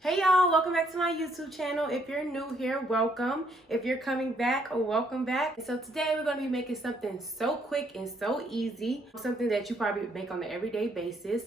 Hey y'all, welcome back to my YouTube channel. If you're new here, welcome. If you're coming back, welcome back. And so today we're going to be making something so quick and so easy, something that you probably make on an everyday basis.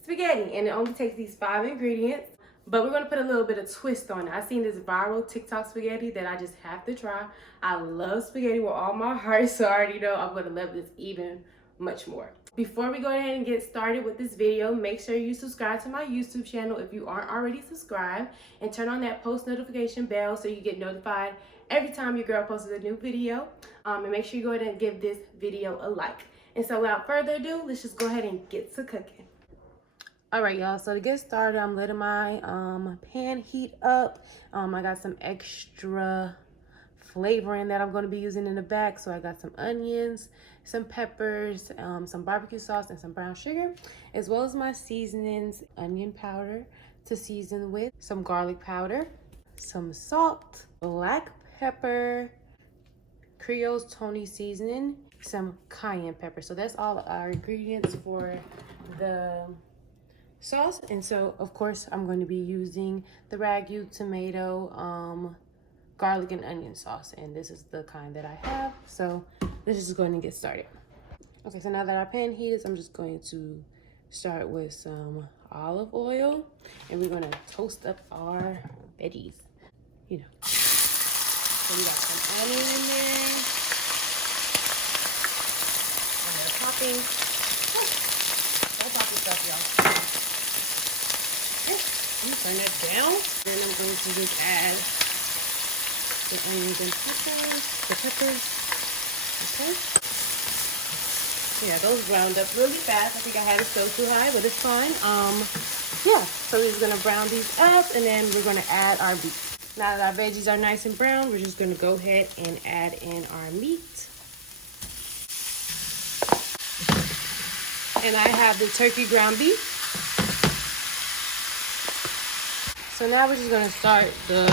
Spaghetti, and it only takes these 5 ingredients, but we're going to put a little bit of twist on it. I've seen this viral TikTok spaghetti that I just have to try. I love spaghetti with all my heart, so I already know I'm going to love this even much more. Before we go ahead and get started with this video, make sure you subscribe to my YouTube channel if you aren't already subscribed, and turn on that post notification bell so you get notified every time your girl posts a new video. And make sure you go ahead and give this video a like. And so without further ado, let's just go ahead and get to cooking. All right, y'all, so to get started, I'm letting my pan heat up. I got some extra flavoring that I'm going to be using in the back. So I got some onions, some peppers, some barbecue sauce, and some brown sugar, as well as my seasonings: onion powder to season with, some garlic powder, some salt, black pepper, Creole's Tony seasoning, some cayenne pepper. So that's all our ingredients for the sauce. And so of course I'm going to be using the ragu tomato garlic and onion sauce, and this is the kind that I have. So let's just go ahead and get started. Okay, so now that our pan heats, I'm just going to start with some olive oil, and we're going to toast up our veggies, you know. So we got some onion in there, and the topping. Don't topping stuff, y'all. Okay, I'm gonna turn that down. Then I'm going to just add the onions and peppers, okay. Yeah, those browned up really fast. I think I had it so too high, but it's fine. Yeah, so we're just gonna brown these up, and then we're gonna add our meat. Now that our veggies are nice and brown, we're just gonna go ahead and add in our meat. And I have the turkey ground beef. So now we're just gonna start the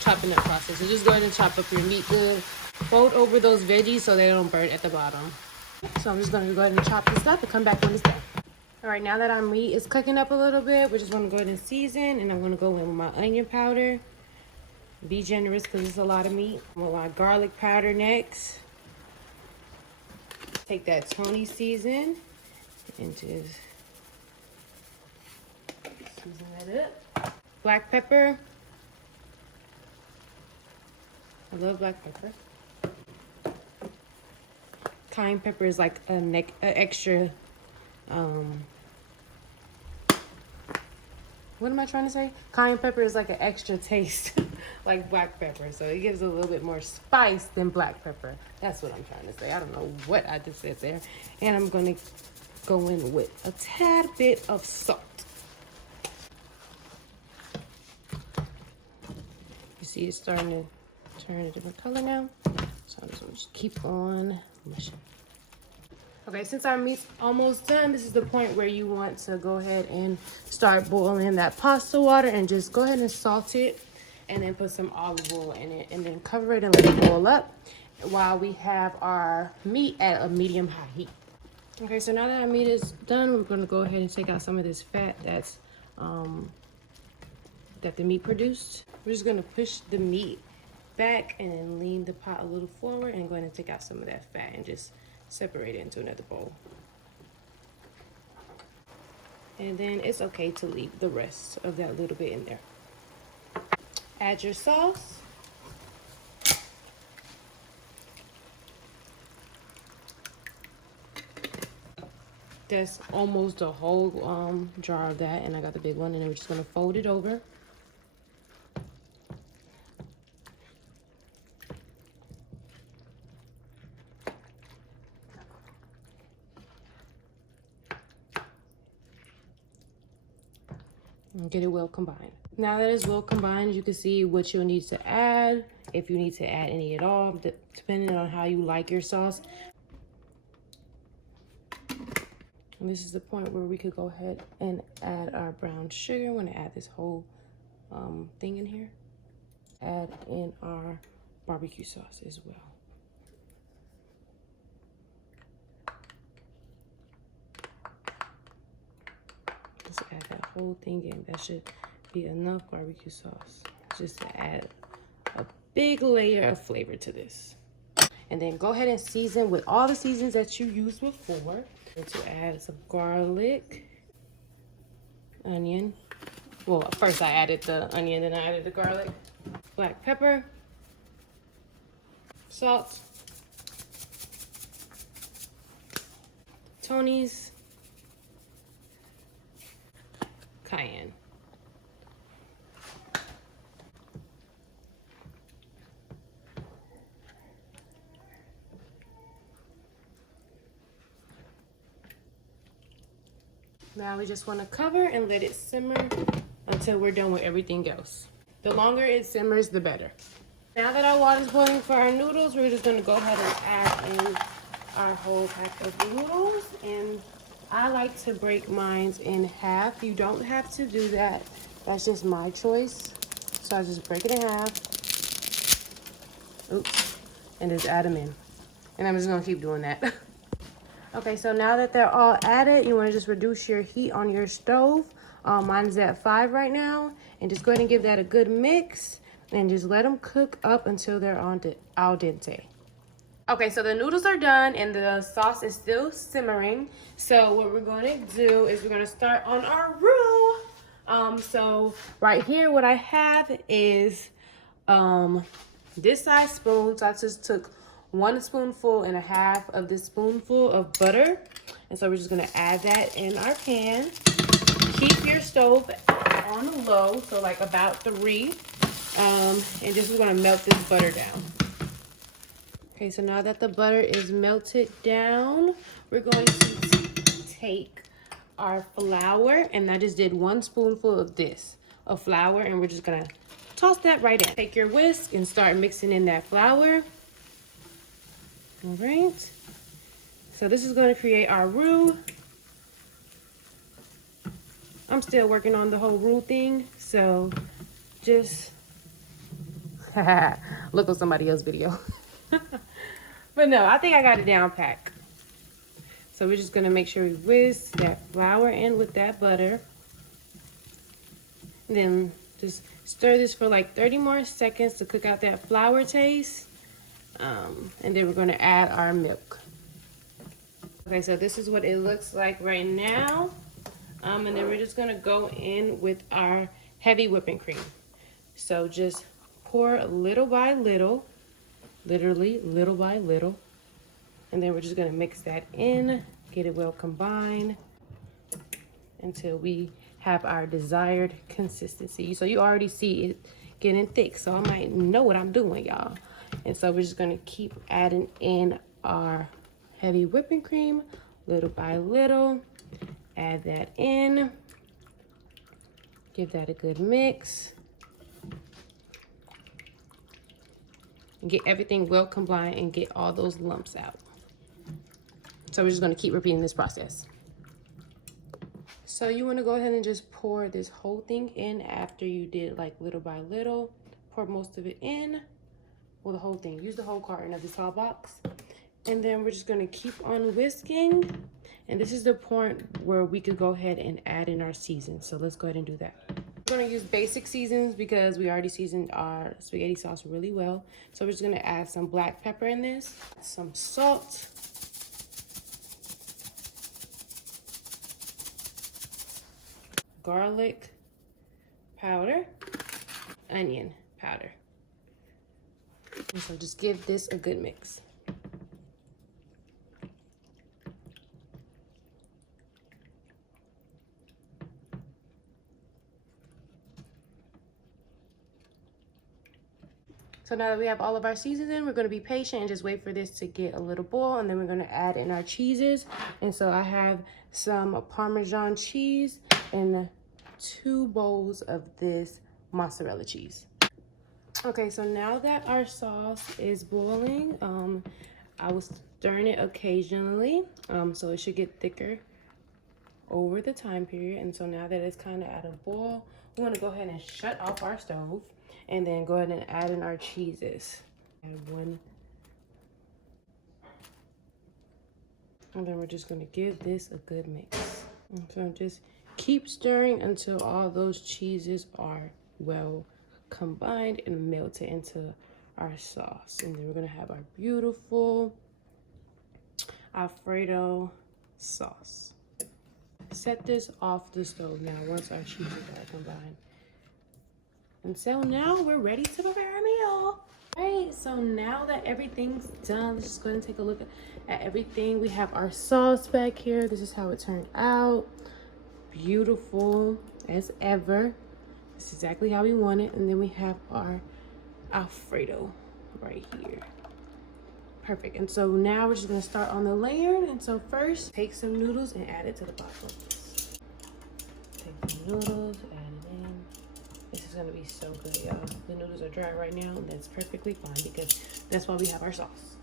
chopping up process. So just go ahead and chop up your meat good. Fold over those veggies so they don't burn at the bottom. So I'm just gonna go ahead and chop this up and come back when it's done. All right, now that our meat is cooking up a little bit, we're just gonna go ahead and season, and I'm gonna go in with my onion powder. Be generous because it's a lot of meat. With my garlic powder next. Take that Tony season and just season that up. Black pepper. I love black pepper. Cayenne pepper is like an extra, what am I trying to say? Cayenne pepper is like an extra taste, like black pepper. So it gives a little bit more spice than black pepper. That's what I'm trying to say. I don't know what I just said there. And I'm going to go in with a tad bit of salt. You see it's starting to turn a different color now. So I'm just going to keep on mushing. Okay, since our meat's almost done, this is the point where you want to go ahead and start boiling that pasta water, and just go ahead and salt it, and then put some olive oil in it, and then cover it and let it boil up while we have our meat at a medium-high heat. Okay, so now that our meat is done, we're going to go ahead and take out some of this fat that's that the meat produced. We're just going to push the meat back and then lean the pot a little forward, and go ahead and take out some of that fat and just separate it into another bowl. And then it's okay to leave the rest of that little bit in there. Add your sauce. That's almost a whole jar of that, and I got the big one, and then we're just gonna fold it over. And get it well combined. Now that it's well combined, you can see what you'll need to add, if you need to add any at all, depending on how you like your sauce. And this is the point where we could go ahead and add our brown sugar. I'm gonna add this whole thing in here. Add in our barbecue sauce as well. Just add that whole thing in. That should be enough barbecue sauce just to add a big layer of flavor to this. And then go ahead and season with all the seasons that you used before. And to add some garlic, onion. Well, first I added the onion, then I added the garlic. Black pepper, salt, Tony's, cayenne. Now we just want to cover and let it simmer until we're done with everything else. The longer it simmers, the better. Now that our water's boiling for our noodles, we're just going to go ahead and add in our whole pack of noodles. And I like to break mine in half. You don't have to do that. That's just my choice. So I just break it in half. Oops. And just add them in. And I'm just going to keep doing that. Okay, so now that they're all added, you want to just reduce your heat on your stove. Mine is at 5 right now. And just go ahead and give that a good mix. And just let them cook up until they're al dente. Okay, so the noodles are done and the sauce is still simmering. So what we're going to do is we're going to start on our roux. So right here, what I have is this size spoon. So I just took 1.5 spoonfuls of this spoonful of butter. And so we're just going to add that in our pan. Keep your stove on low, so like about 3. And just we're going to melt this butter down. Okay, so now that the butter is melted down, we're going to take our flour, and I just did 1 spoonful of this, of flour, and we're just gonna toss that right in. Take your whisk and start mixing in that flour. All right, so this is gonna create our roux. I'm still working on the whole roux thing, so just look on somebody else's video. But no, I think I got it down pat. So we're just gonna make sure we whisk that flour in with that butter. And then just stir this for like 30 more seconds to cook out that flour taste. And then we're gonna add our milk. Okay, so this is what it looks like right now. And then we're just gonna go in with our heavy whipping cream. So just pour little by little, literally little by little. And then we're just gonna mix that in, get it well combined until we have our desired consistency. So you already see it getting thick, so I might know what I'm doing, y'all. And so we're just gonna keep adding in our heavy whipping cream, little by little. Add that in, give that a good mix. And get everything well combined and get all those lumps out. So we're just gonna keep repeating this process. So you wanna go ahead and just pour this whole thing in after you did like little by little. Pour most of it in, well, the whole thing. Use the whole carton of this tall box. And then we're just gonna keep on whisking. And this is the point where we could go ahead and add in our seasons. So let's go ahead and do that. We're gonna use basic seasons because we already seasoned our spaghetti sauce really well. So we're just gonna add some black pepper in this, some salt, garlic powder, onion powder. And so just give this a good mix. So now that we have all of our seasons in, we're gonna be patient and just wait for this to get a little boil, and then we're gonna add in our cheeses. And so I have some Parmesan cheese and 2 bowls of this mozzarella cheese. Okay, so now that our sauce is boiling, I was stirring it occasionally, so it should get thicker over the time period. And so now that it's kind of at a boil, we're gonna go ahead and shut off our stove. And then go ahead and add in our cheeses. Add 1. And then we're just gonna give this a good mix. And so just Keep stirring until all those cheeses are well combined and melted into our sauce. And then we're gonna have our beautiful Alfredo sauce. Set this off the stove now once our cheeses are combined. And so now we're ready to prepare a meal. All right, so now that everything's done, let's just go ahead and take a look at everything. We have our sauce back here. This is how it turned out. Beautiful as ever. This is exactly how we want it. And then we have our Alfredo right here. Perfect. And so now we're just gonna start on the layering. And so first, take some noodles and add it to the bottom of this. Take the noodles, add it in. This is gonna be so good, y'all. The noodles are dry right now, and that's perfectly fine because that's why we have our sauce.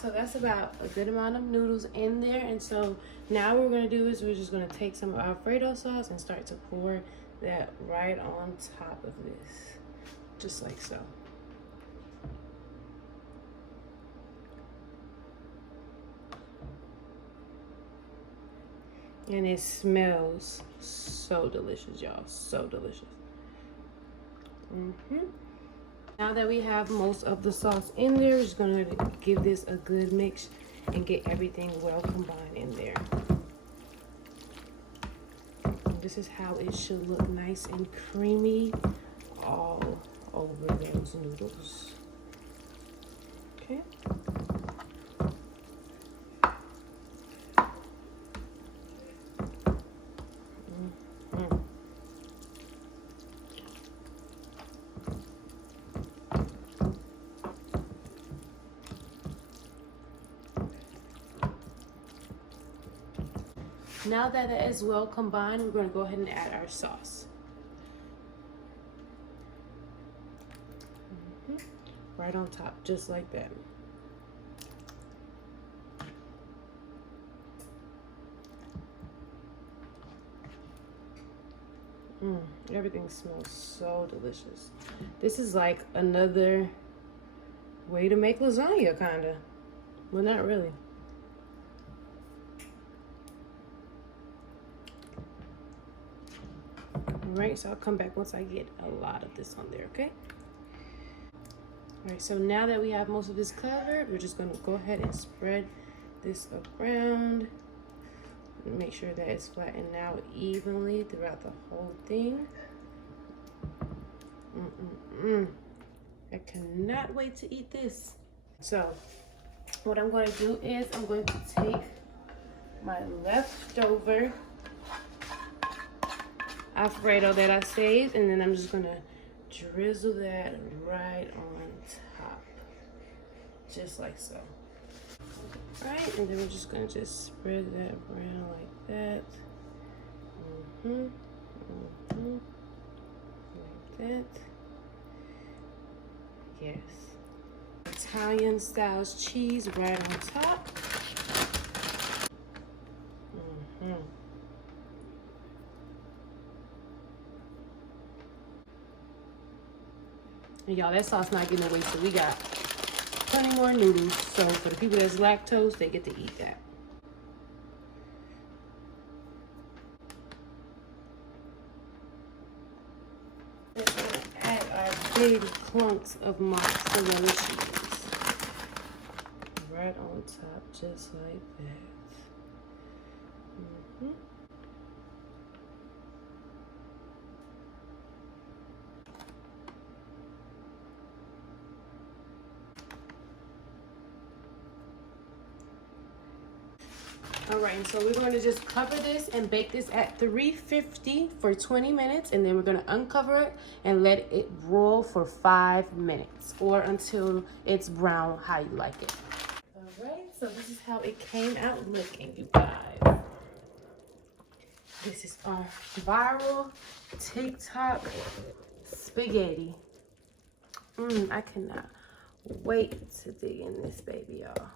So that's about a good amount of noodles in there. And so now what we're gonna do is we're just gonna take some of our Alfredo sauce and start to pour that right on top of this, just like so. And it smells so delicious, y'all, so delicious. Now that we have most of the sauce in there, we're just gonna give this a good mix and get everything well combined in there. And this is how it should look, nice and creamy all over those noodles. Okay. Now that it is well combined, we're going to go ahead and add our sauce. Right on top, just like that. Everything smells so delicious. This is like another way to make lasagna, kind of. Well, not really. Alright, so I'll come back once I get a lot of this on there, okay? Alright, so now that we have most of this covered, we're just going to go ahead and spread this around. And make sure that it's flattened out evenly throughout the whole thing. I cannot wait to eat this. So, what I'm going to do is I'm going to take my leftover Alfredo that I saved, and then I'm just gonna drizzle that right on top, just like so. All right, and then we're just gonna spread that around like that. Like that. Yes. Italian style cheese right on top. And y'all, that sauce not getting away, so we got plenty more noodles. So for the people that's lactose, they get to eat that. Let's add our big clumps of mozzarella cheese right on top, just like that. All right, and so we're going to just cover this and bake this at 350 for 20 minutes, and then we're going to uncover it and let it roll for 5 minutes or until it's brown how you like it. All right, so this is how it came out looking, you guys. This is our viral TikTok spaghetti. I cannot wait to dig in this baby, y'all.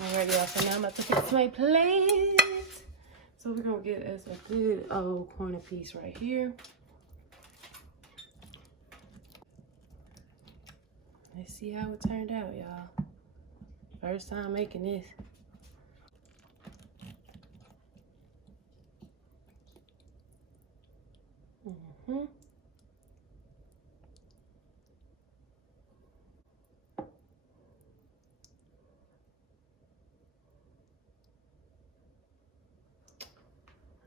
Alright, y'all, so now I'm about to get to my plate. So we're gonna get us a good old corner piece right here. Let's see how it turned out, y'all. First time making this. Mm-hmm.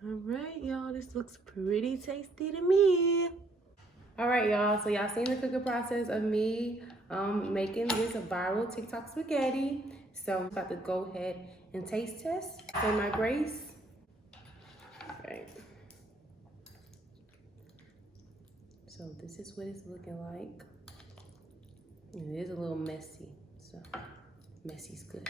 All right, y'all, this looks pretty tasty to me. All right, y'all, so y'all seen the cooking process of me making this viral TikTok spaghetti. So I'm about to go ahead and taste test. Say my grace. All right. So this is what it's looking like. And it is a little messy, so messy's good.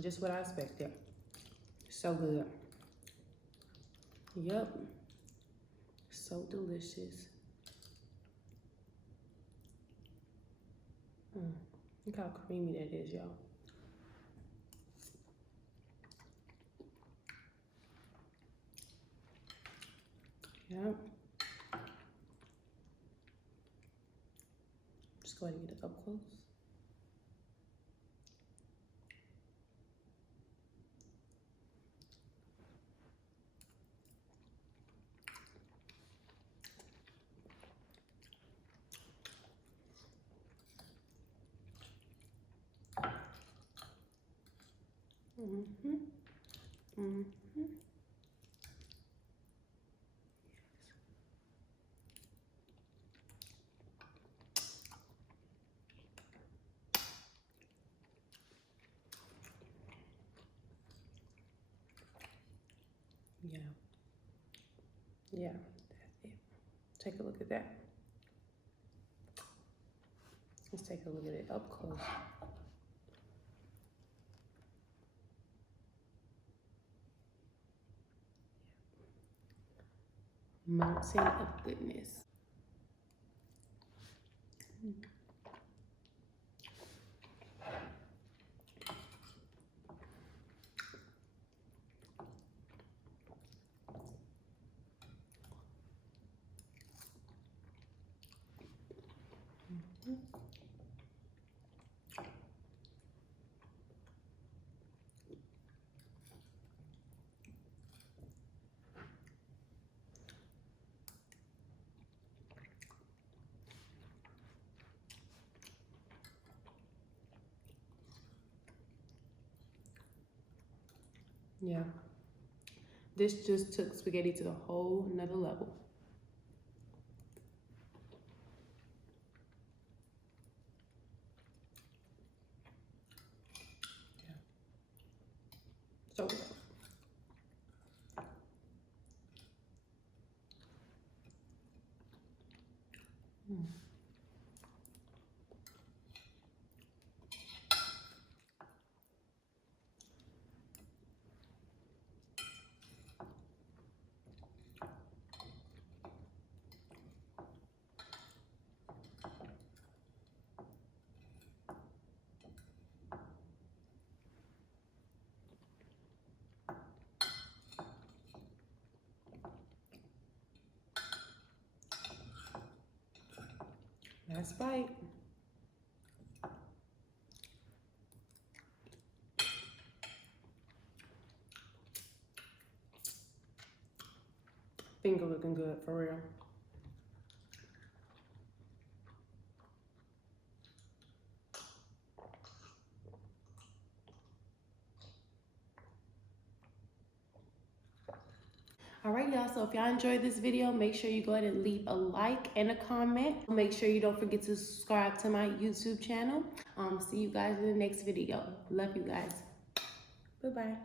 Just what I expected. So good. Yep. So delicious. Look how creamy that is, y'all. Yep. Just go ahead and get it up close. Yeah. Yeah, that's it. Take a look at that. Let's take a look at it up close. Mountain of goodness. Yeah. This just took spaghetti to the whole another level. Yeah. So good. Last bite. Finger looking good, for real. All right, y'all, so if y'all enjoyed this video, make sure you go ahead and leave a like and a comment. Make sure you don't forget to subscribe to my YouTube channel. See you guys in the next video. Love you guys. Bye-bye.